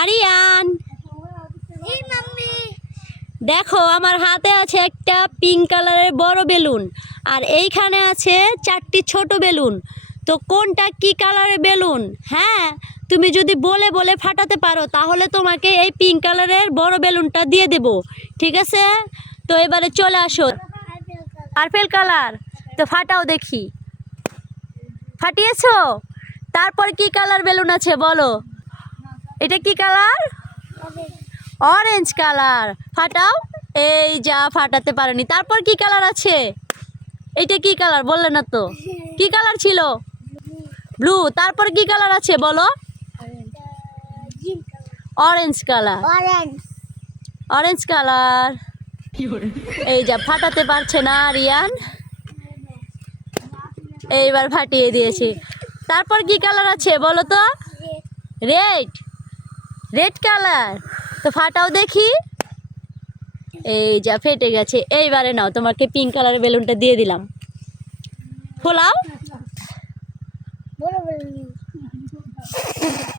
আরিয়ান, দেখো আমার হাতে আছে একটা পিঙ্ক কালারের বড় বেলুন, আর এইখানে আছে 4টি ছোট বেলুন। তো কোনটা কি কালারের বেলুন? হ্যাঁ, তুমি যদি বলে বলে ফাটাতে পারো তাহলে তোমাকে এই পিঙ্ক কালারের বড় বেলুনটা দিয়ে দেব, ঠিক আছে? তো এবারে চলে আসো। পার্পেল কালার, তো ফাটাও দেখি। ফাটিয়েছো? তারপর কি কালার বেলুন আছে বলো? এটা কি কালার? Orange colour. ফাটাও। এই যা, ফাটাতে পারেনি। তারপর কি কালার আছে? এইটা কি কালার বললে না তো? কি কালার ছিল? ব্লু। তারপর কি কালার আছে বলো? Orange colour. Orange colour. এই যা, ফাটাতে পারছে না রিয়ান, এইবার ফাটিয়ে দিয়েছি। তারপর কি কালার আছে বলো তো? রেড। Red colour. তো ফাটাও দেখি। এই যা, ফেটে গেছে। এইবারে নাও, তোমাকে পিঙ্ক কালারের বেলুনটা দিয়ে দিলাম। ফোলাও।